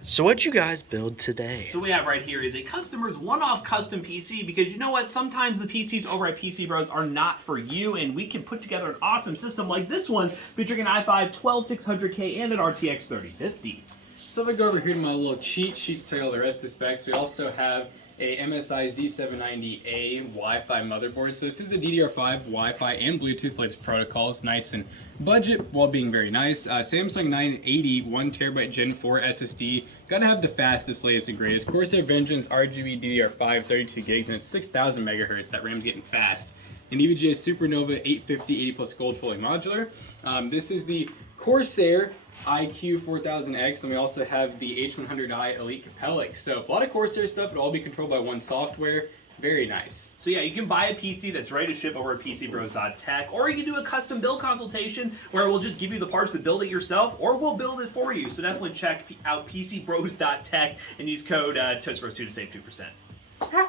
So what'd you guys build today? So what we have right here is a customer's one-off custom PC, because you know what? Sometimes the PCs over at PC Bros are not for you, and we can put together an awesome system like this one featuring an i5-12600K and an RTX 3050. So if I go over here to my little cheat sheet to tell you all the rest of the specs, we also have a MSI Z790A Wi-Fi motherboard. So this is the DDR5 Wi-Fi and Bluetooth latest protocols, nice and budget while being very nice. Samsung 980 1TB Gen 4 SSD, gotta have the fastest, latest, and greatest. Corsair Vengeance RGB DDR5 32 gigs, and it's 6,000 megahertz. That RAM's getting fast. An EVGA Supernova 850 80 plus gold fully modular. This is the Corsair iQ4000X, and we also have the H100i Elite Capellix. So a lot of Corsair stuff, it'll all be controlled by one software. Very nice. So yeah, you can buy a PC that's ready to ship over at PCBros.tech, or you can do a custom build consultation where we'll just give you the parts to build it yourself, or we'll build it for you. So definitely check out PCBros.tech and use code TOASTBROS2 to save 2%.